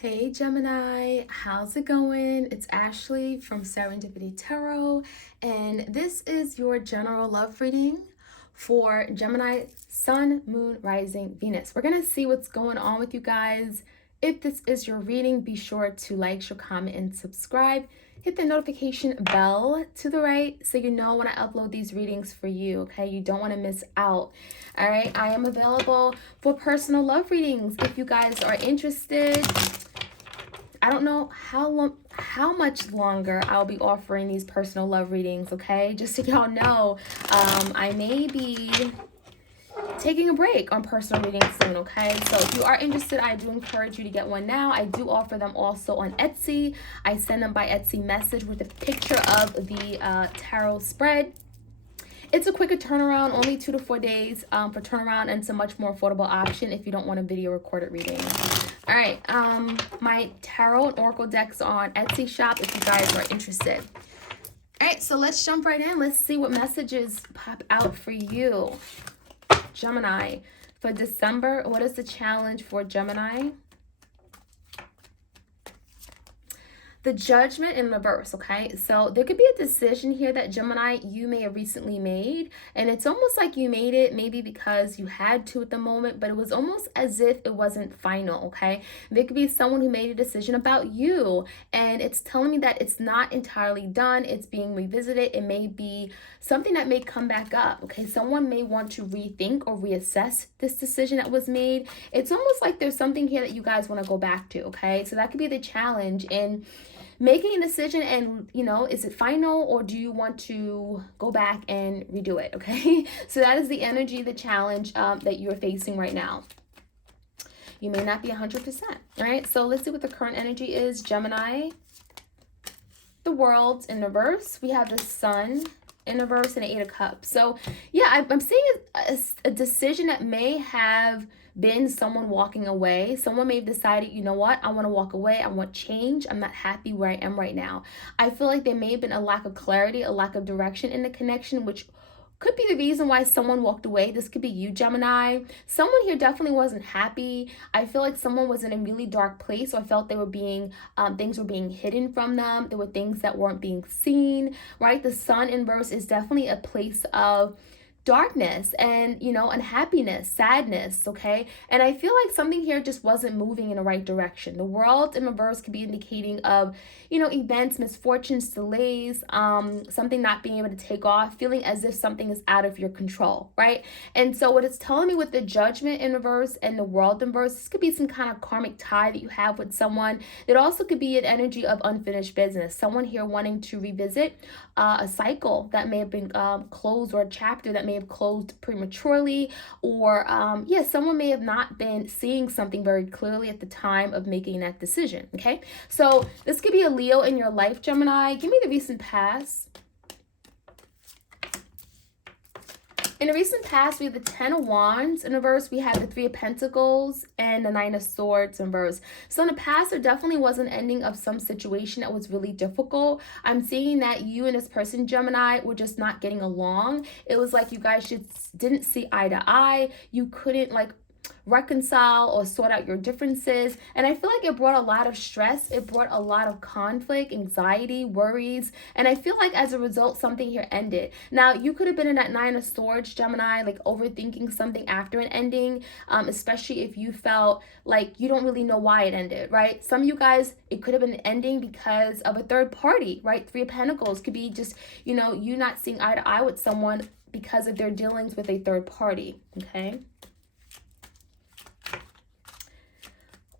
Hey Gemini, how's it going? It's Ashley from Serendipity Tarot, and this is your general love reading for Gemini, Sun, Moon, Rising, Venus. We're gonna see what's going on with you guys. If this is your reading, be sure to like, share, comment, and subscribe. Hit the notification bell to the right so you know when I upload these readings for you, okay? You don't want to miss out. All right, I am available for personal love readings if you guys are interested. I don't know how much longer I'll be offering these personal love readings, okay? Just so y'all know, I may be taking a break on personal readings soon, okay? So if you are interested, I do encourage you to get one now. I do offer them also on Etsy. I send them by Etsy message with a picture of the tarot spread. It's a quicker turnaround, only 2 to 4 days for turnaround, and it's a much more affordable option if you don't want a video recorded reading. All right, my tarot and oracle decks are on Etsy shop if you guys are interested. All right, so let's jump right in. Let's see what messages pop out for you. Gemini, for December, what is the challenge for Gemini? The Judgment in reverse, okay? So there could be a decision here that Gemini, you may have recently made, and it's almost like you made it maybe because you had to at the moment, but it was almost as if it wasn't final, okay? There could be someone who made a decision about you, and it's telling me that it's not entirely done. It's being revisited. It may be something that may come back up, okay? Someone may want to rethink or reassess this decision that was made. It's almost like there's something here that you guys want to go back to, okay? So that could be the challenge in making a decision, and is it final, or do you want to go back and redo it? Okay, so that is the energy, the challenge that you're facing right now. You may not be 100%. All right, so let's see what the current energy is. Gemini, the World in reverse. We have the Sun in reverse and the Eight of Cups. So yeah, I'm seeing a decision that may have been someone walking away. Someone may have decided, you know what, I want to walk away. I want change. I'm not happy where I am right now. I feel like there may have been a lack of clarity, a lack of direction in the connection, which could be the reason why someone walked away. This could be you, Gemini. Someone here definitely wasn't happy. I feel like someone was in a really dark place. So I felt they were being, things were being hidden from them. There were things that weren't being seen, right? The Sun in verse is definitely a place of darkness and unhappiness, sadness, okay? And I feel like something here just wasn't moving in the right direction. The World in reverse could be indicating of events, misfortunes, delays, something not being able to take off, feeling as if something is out of your control, right? And so what it's telling me with the Judgment in reverse and the World in reverse, this could be some kind of karmic tie that you have with someone. It also could be an energy of unfinished business, someone here wanting to revisit a cycle that may have been closed, or a chapter that may have closed prematurely, or someone may have not been seeing something very clearly at the time of making that decision. Okay, so this could be a Leo in your life, Gemini. Give me the recent past. In the recent past, we have the Ten of Wands in reverse. We have the Three of Pentacles and the Nine of Swords in reverse. So in the past, there definitely was an ending of some situation that was really difficult. I'm seeing that you and this person, Gemini, were just not getting along. It was like you guys just didn't see eye to eye. You couldn't reconcile or sort out your differences, and I feel like it brought a lot of stress. It brought a lot of conflict, anxiety, worries, and I feel like as a result something here ended. Now you could have been in that Nine of Swords, Gemini, like overthinking something after an ending, especially if you felt like you don't really know why it ended, right? Some of you guys, it could have been an ending because of a third party, right? Three of Pentacles could be just you not seeing eye to eye with someone because of their dealings with a third party. Okay,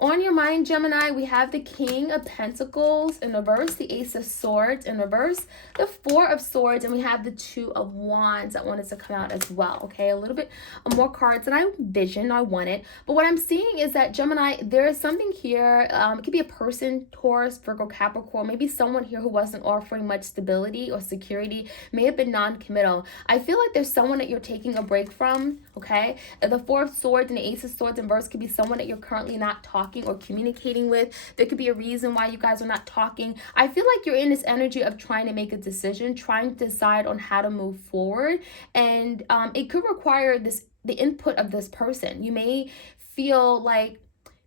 on your mind, Gemini, we have the King of Pentacles in reverse, the Ace of Swords in reverse, the Four of Swords, and we have the Two of Wands that wanted to come out as well. Okay, a little bit more cards than I envisioned, I wanted. But what I'm seeing is that, Gemini, there is something here. It could be a person, Taurus, Virgo, Capricorn, maybe someone here who wasn't offering much stability or security, may have been non-committal. I feel like there's someone that you're taking a break from, okay? The Four of Swords and the Ace of Swords in reverse could be someone that you're currently not talking or communicating with. There could be a reason why you guys are not talking. I feel like you're in this energy of trying to make a decision, trying to decide on how to move forward, and it could require the input of this person. You may feel like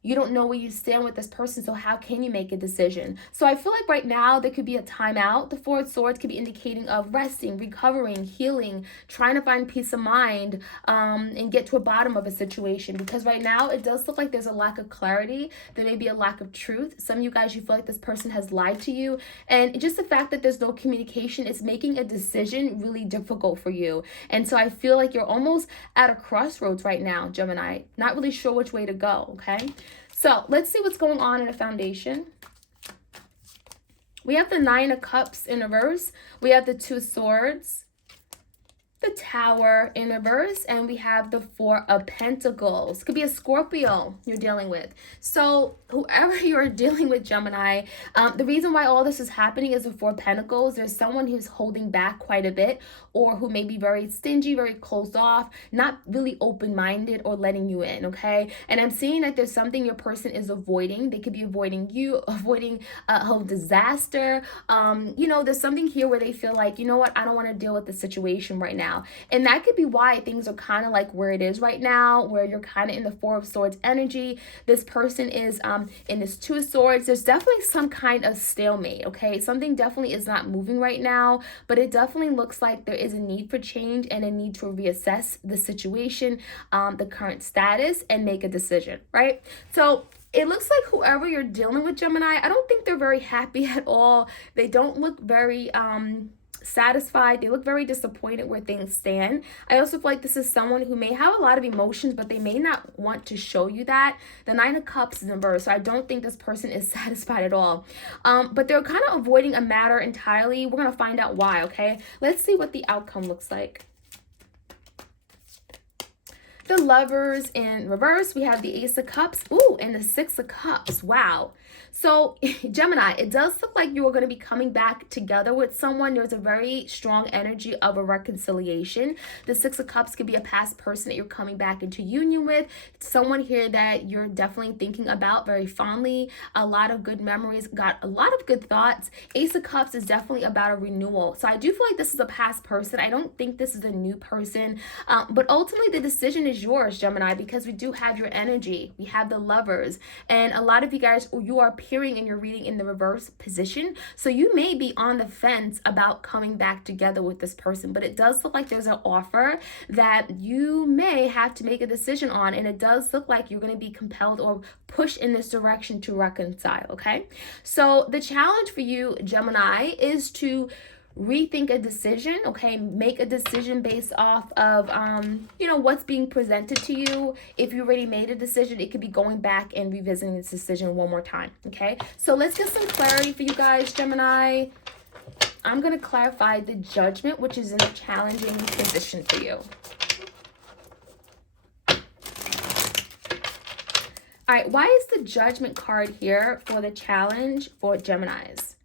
You don't know where you stand with this person, so how can you make a decision? So I feel like right now there could be a timeout. The Four of Swords could be indicating of resting, recovering, healing, trying to find peace of mind, and get to a bottom of a situation. Because right now it does look like there's a lack of clarity. There may be a lack of truth. Some of you guys, you feel like this person has lied to you. And just the fact that there's no communication is making a decision really difficult for you. And so I feel like you're almost at a crossroads right now, Gemini. Not really sure which way to go, okay? So let's see what's going on in the foundation. We have the Nine of Cups in reverse. We have the Two of Swords, the Tower in reverse, and we have the Four of Pentacles. Could be a Scorpio you're dealing with. So whoever you're dealing with, Gemini, the reason why all this is happening is the Four of Pentacles. There's someone who's holding back quite a bit, or who may be very stingy, very closed off, not really open-minded or letting you in, okay? And I'm seeing that there's something your person is avoiding. They could be avoiding you, avoiding a whole disaster. There's something here where they feel like, you know what, I don't want to deal with the situation right now. And that could be why things are kind of like where it is right now, where you're kind of in the Four of Swords energy. This person is in this Two of Swords. There's definitely some kind of stalemate, okay? Something definitely is not moving right now, but it definitely looks like there is a need for change and a need to reassess the situation, the current status, and make a decision, right? So it looks like whoever you're dealing with, Gemini, I don't think they're very happy at all. They don't look very satisfied. They look very disappointed where things stand. I also feel like this is someone who may have a lot of emotions, but they may not want to show you that. The Nine of Cups is in reverse, so I don't think this person is satisfied at all. But they're kind of avoiding a matter entirely. We're going to find out why, okay? Let's see what the outcome looks like. The Lovers in reverse. We have the Ace of Cups. Ooh, and the Six of Cups. Wow. So Gemini, it does look like you are going to be coming back together with someone. There's a very strong energy of a reconciliation. The Six of Cups could be a past person that you're coming back into union with. Someone here that you're definitely thinking about very fondly. A lot of good memories, got a lot of good thoughts. Ace of Cups is definitely about a renewal. So I do feel like this is a past person. I don't think this is a new person. But ultimately the decision is yours, Gemini, because we do have your energy. We have the Lovers. And a lot of you guys, you are appearing in your reading in the reverse position. So you may be on the fence about coming back together with this person, but it does look like there's an offer that you may have to make a decision on. And it does look like you're going to be compelled or pushed in this direction to reconcile. Okay. So the challenge for you, Gemini, is to rethink a decision, okay? Make a decision based off of, what's being presented to you. If you already made a decision, it could be going back and revisiting this decision one more time, okay? So let's get some clarity for you guys, Gemini. I'm going to clarify the Judgment, which is in a challenging position for you. All right, why is the Judgment card here for the challenge for Geminis?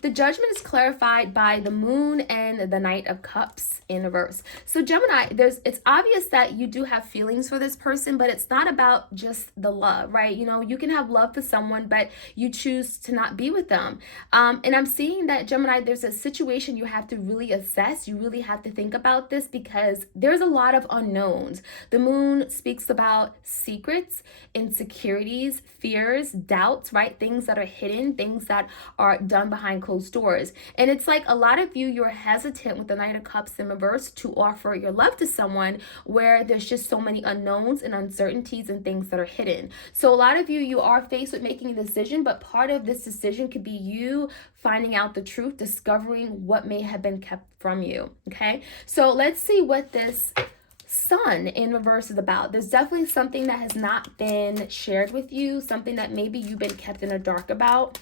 The Judgment is clarified by the Moon and the Knight of Cups in reverse. So Gemini, it's obvious that you do have feelings for this person, but it's not about just the love, right? You can have love for someone, but you choose to not be with them. And I'm seeing that, Gemini, there's a situation you have to really assess. You really have to think about this because there's a lot of unknowns. The Moon speaks about secrets, insecurities, fears, doubts, right? Things that are hidden, things that are done behind closed doors. And it's like a lot of you're hesitant with the Knight of Cups in reverse to offer your love to someone where there's just so many unknowns and uncertainties and things that are hidden. So a lot of you are faced with making a decision, but part of this decision could be you finding out the truth, discovering what may have been kept from you. Okay, so let's see what this Sun in reverse is about. There's definitely something that has not been shared with you, something that maybe you've been kept in the dark about.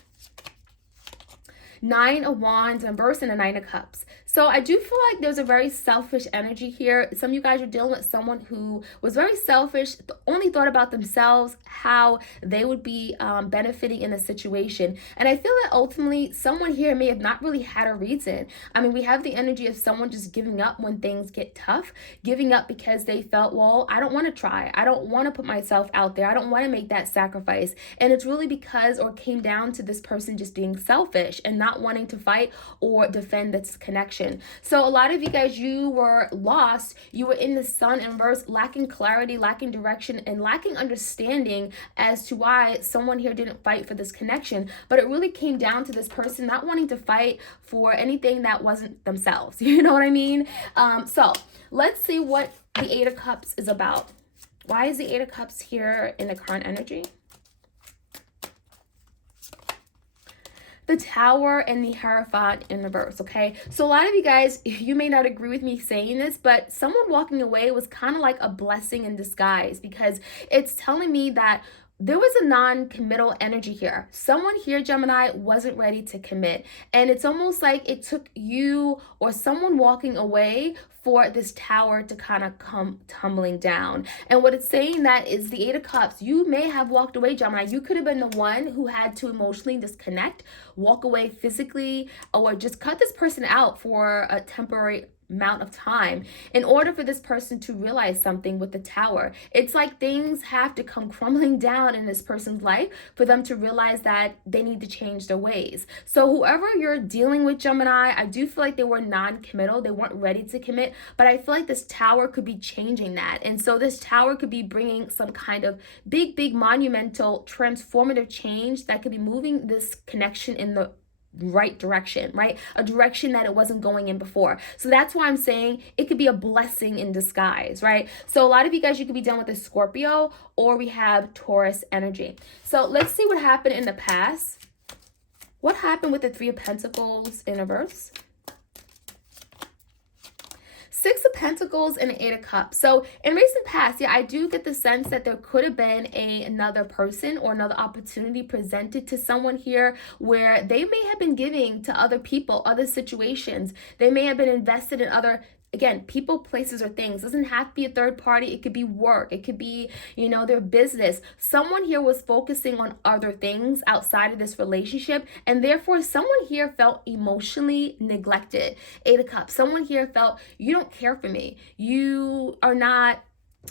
Nine of Wands in reverse and a Nine of Cups. So I do feel like there's a very selfish energy here. Some of you guys are dealing with someone who was very selfish, only thought about themselves, how they would be benefiting in a situation. And I feel that ultimately someone here may have not really had a reason. I mean, we have the energy of someone just giving up when things get tough, giving up because they felt, well, I don't want to try. I don't want to put myself out there. I don't want to make that sacrifice. And it's really because, or came down to this person just being selfish and not wanting to fight or defend this connection. connection. So a lot of you guys, you were lost. You were in the sun in reverse, lacking clarity, lacking direction, and lacking understanding as to why someone here didn't fight for this connection. But it really came down to this person not wanting to fight for anything that wasn't themselves. You know what I mean? So let's see what the Eight of Cups is about. Why is the Eight of Cups here in the current energy? The Tower and the Hierophant in reverse, okay? So a lot of you guys, you may not agree with me saying this, but someone walking away was kind of like a blessing in disguise, because it's telling me that there was a non-committal energy here. Someone here, Gemini, wasn't ready to commit. And it's almost like it took you or someone walking away for this tower to kind of come tumbling down. And what it's saying that is the Eight of Cups. You may have walked away, Gemini. You could have been the one who had to emotionally disconnect, walk away physically, or just cut this person out for a temporary amount of time in order for this person to realize something with the Tower. It's like things have to come crumbling down in this person's life for them to realize that they need to change their ways. So whoever you're dealing with, Gemini, I do feel like they were non-committal. They weren't ready to commit, but I feel like this Tower could be changing that. And so this Tower could be bringing some kind of big monumental transformative change that could be moving this connection in the right direction, right? A direction that it wasn't going in before. So that's why I'm saying it could be a blessing in disguise, right? So a lot of you guys, you could be dealing with a Scorpio, or we have Taurus energy. So let's see what happened in the past. What happened with the Three of Pentacles in reverse? Six of Pentacles and an Eight of Cups. So in recent past, yeah, I do get the sense that there could have been another person or another opportunity presented to someone here where they may have been giving to other people, other situations. They may have been invested in other, again, people, places, or things. It doesn't have to be a third party. It could be work. It could be, you know, their business. Someone here was focusing on other things outside of this relationship, and therefore someone here felt emotionally neglected. Eight of Cups. Someone here felt, you don't care for me. You are not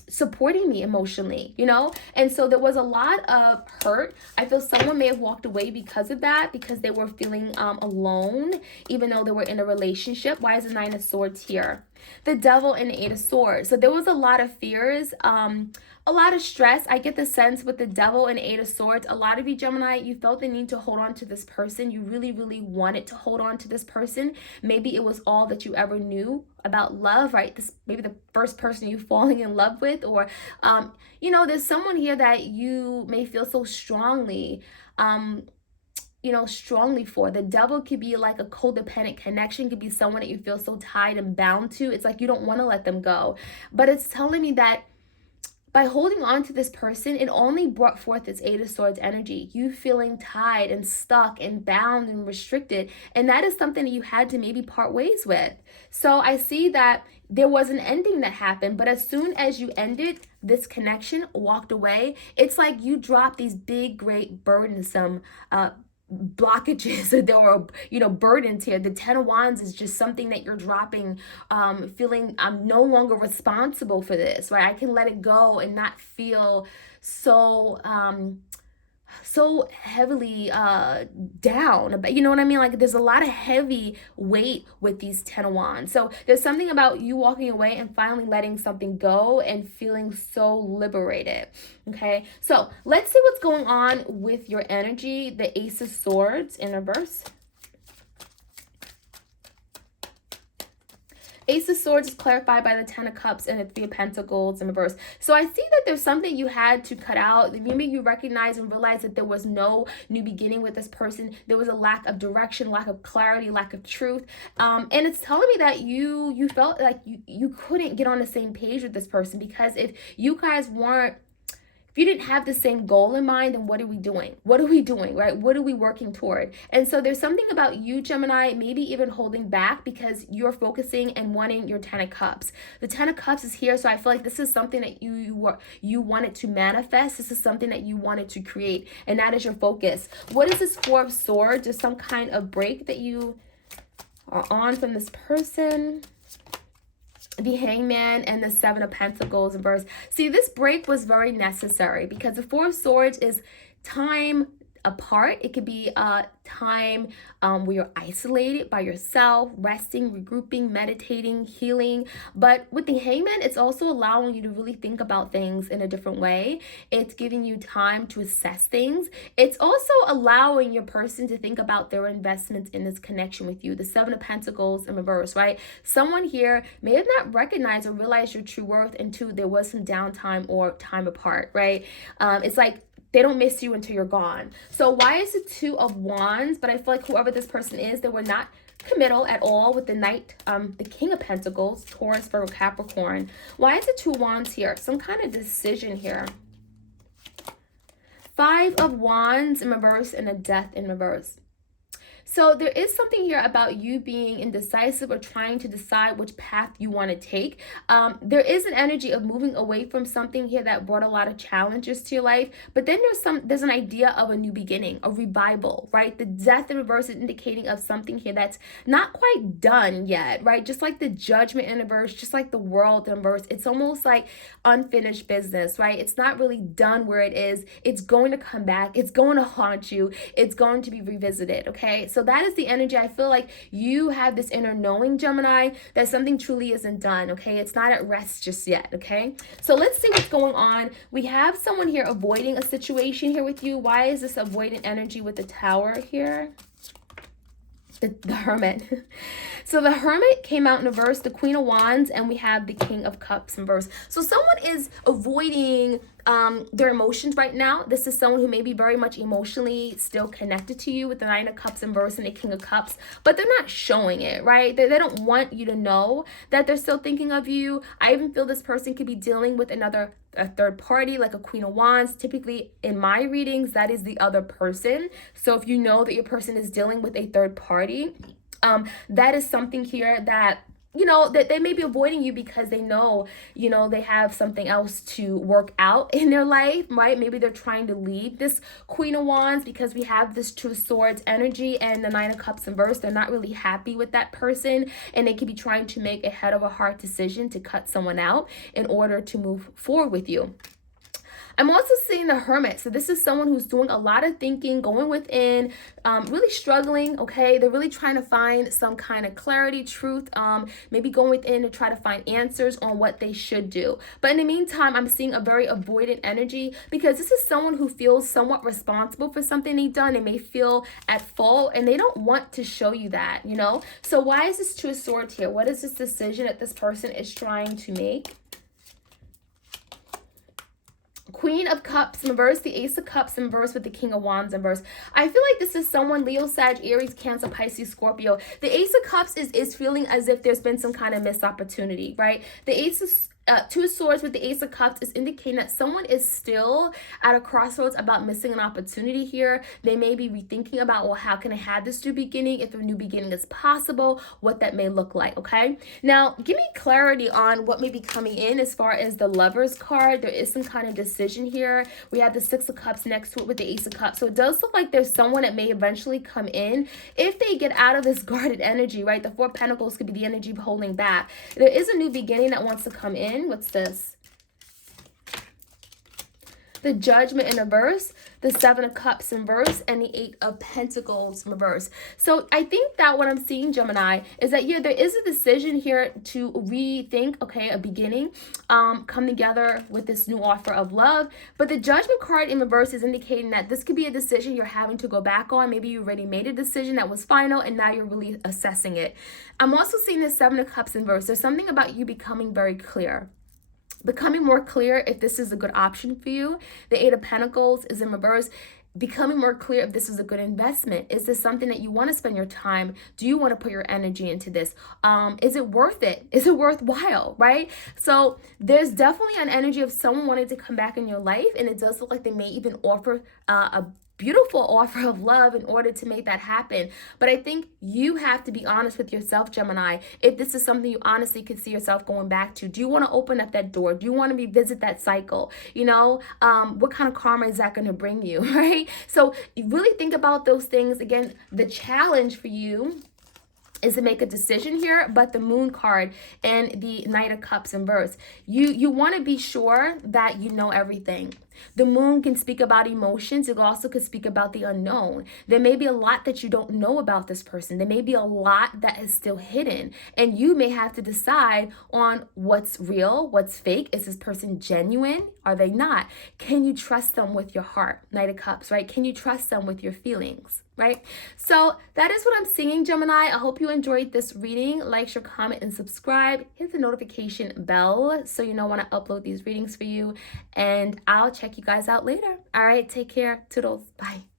supporting me emotionally, you know? And so there was a lot of hurt. I feel someone may have walked away because of that, because they were feeling alone, even though they were in a relationship. Why is the Nine of Swords here? The Devil and the Eight of Swords. So there was a lot of fears, a lot of stress. I get the sense with the Devil and Eight of Swords, a lot of you, Gemini, you felt the need to hold on to this person. You really wanted to hold on to this person. Maybe it was all that you ever knew about love, right? This maybe the first person you falling in love with, or you know, there's someone here that you may feel so strongly strongly for. The Devil could be like a codependent connection, could be someone that you feel so tied and bound to. It's like you don't want to let them go. But it's telling me that by holding on to this person, it only brought forth this Eight of Swords energy. You feeling tied and stuck and bound and restricted. And that is something that you had to maybe part ways with. So I see that there was an ending that happened, but as soon as you ended this connection, walked away, it's like you dropped these big, great, burdensome blockages or burdens here. The Ten of Wands is just something that you're dropping, feeling I'm no longer responsible for this, right? I can let it go and not feel so heavily down. But you know what I mean? Like there's a lot of heavy weight with these Ten of Wands. So there's something about you walking away and finally letting something go and feeling so liberated. Okay, so let's see what's going on with your energy. The Ace of Swords in reverse. Ace of Swords is clarified by the Ten of Cups and the Three of Pentacles in reverse. So I see that there's something you had to cut out. Maybe you recognize and realize that there was no new beginning with this person. There was a lack of direction, lack of clarity, lack of truth. And it's telling me that you felt like you couldn't get on the same page with this person, because if you guys weren't, if you didn't have the same goal in mind, then what are we doing? What are we doing, right? What are we working toward? And so there's something about you, Gemini, maybe even holding back because you're focusing and wanting your Ten of Cups. The Ten of Cups is here, so I feel like this is something that you wanted to manifest. This is something that you wanted to create, and that is your focus. What is this Four of Swords? Just some kind of break that you are on from this person. The Hangman and the Seven of Pentacles in reverse. See, this break was very necessary because the Four of Swords is time apart. It could be a time where you're isolated by yourself, resting, regrouping, meditating, healing. But with the Hangman, it's also allowing you to really think about things in a different way. It's giving you time to assess things. It's also allowing your person to think about their investments in this connection with you. The Seven of Pentacles in reverse, right? Someone here may have not recognized or realized your true worth until there was some downtime or time apart, right? It's like they don't miss you until you're gone. So why is the Two of Wands? But I feel like whoever this person is, they were not committal at all with the Knight, the King of Pentacles, Taurus, Virgo, Capricorn. Why is the Two of Wands here? Some kind of decision here. Five of Wands in reverse and a Death in reverse. So there is something here about you being indecisive or trying to decide which path you want to take. There is an energy of moving away from something here that brought a lot of challenges to your life. But then there's an idea of a new beginning, a revival, right? The Death in reverse is indicating of something here that's not quite done yet, right? Just like the Judgment in reverse, just like the World in reverse. It's almost like unfinished business, right? It's not really done where it is. It's going to come back. It's going to haunt you. It's going to be revisited, okay? So that is the energy. I feel like you have this inner knowing, Gemini, that something truly isn't done, okay? It's not at rest just yet, okay? So let's see what's going on. We have someone here avoiding a situation here with you. Why is this avoidant energy with the Tower here? The Hermit. So the Hermit came out in reverse, the Queen of Wands, and we have the King of Cups in reverse. So someone is avoiding their emotions right now. This is someone who may be very much emotionally still connected to you with the Nine of Cups in reverse and the King of Cups, but they're not showing it, right? They don't want you to know that they're still thinking of you. I even feel this person could be dealing with a third party, like a Queen of Wands. Typically in my readings, that is the other person. So if you know that your person is dealing with a third party, that is something here that, you know, that they may be avoiding you because they know, you know, they have something else to work out in their life, right? Maybe they're trying to leave this Queen of Wands because we have this Two of Swords energy and the Nine of Cups in reverse. They're not really happy with that person, and they could be trying to make a head of a heart decision to cut someone out in order to move forward with you. I'm also seeing the Hermit. So this is someone who's doing a lot of thinking, going within, really struggling, okay? They're really trying to find some kind of clarity, truth, maybe going within to try to find answers on what they should do. But in the meantime, I'm seeing a very avoidant energy because this is someone who feels somewhat responsible for something they've done. They may feel at fault and they don't want to show you that, you know? So why is this Two of Swords here? What is this decision that this person is trying to make? Queen of Cups in reverse, the Ace of Cups in reverse with the King of Wands in reverse. I feel like this is someone, Leo, Sag, Aries, Cancer, Pisces, Scorpio. The Ace of Cups is feeling as if there's been some kind of missed opportunity, right? The Ace of Two of Swords with the Ace of Cups is indicating that someone is still at a crossroads about missing an opportunity here. They may be rethinking about, well, how can I have this new beginning? If a new beginning is possible, what that may look like, okay? Now, give me clarity on what may be coming in as far as the Lovers card. There is some kind of decision here. We have the Six of Cups next to it with the Ace of Cups. So it does look like there's someone that may eventually come in if they get out of this guarded energy, right? The Four of Pentacles could be the energy holding back. There is a new beginning that wants to come in. What's this? The Judgment in reverse, the Seven of Cups in reverse, and the Eight of Pentacles in reverse. So I think that what I'm seeing, Gemini, is that, yeah, there is a decision here to rethink, okay, a beginning, come together with this new offer of love. But the Judgment card in reverse is indicating that this could be a decision you're having to go back on. Maybe you already made a decision that was final, and now you're really assessing it. I'm also seeing the Seven of Cups in reverse. There's something about you becoming very clear. Becoming more clear if this is a good option for you. The Eight of Pentacles is in reverse. Becoming more clear if this is a good investment. Is this something that you want to spend your time? Do you want to put your energy into this? Is it worth it? Is it worthwhile, right? So there's definitely an energy of someone wanting to come back in your life, and it does look like they may even offer a beautiful offer of love in order to make that happen. But I think you have to be honest with yourself, Gemini, if this is something you honestly could see yourself going back to. Do you want to open up that door? Do you want to revisit that cycle? You know, what kind of karma is that going to bring you, right? So you really think about those things. Again, the challenge for you is to make a decision here, but the Moon card and the Knight of Cups in reverse, you want to be sure that you know everything. The moon can speak about emotions. It also could speak about the unknown. There may be a lot that you don't know about this person. There may be a lot that is still hidden. And you may have to decide on what's real, what's fake. Is this person genuine? Are they not? Can you trust them with your heart? Knight of Cups, right? Can you trust them with your feelings? Right? So that is what I'm seeing, Gemini. I hope you enjoyed this reading. Like, share, comment, and subscribe. Hit the notification bell so you know when I upload these readings for you. And I'll check you guys out later. All right, take care. Toodles. Bye.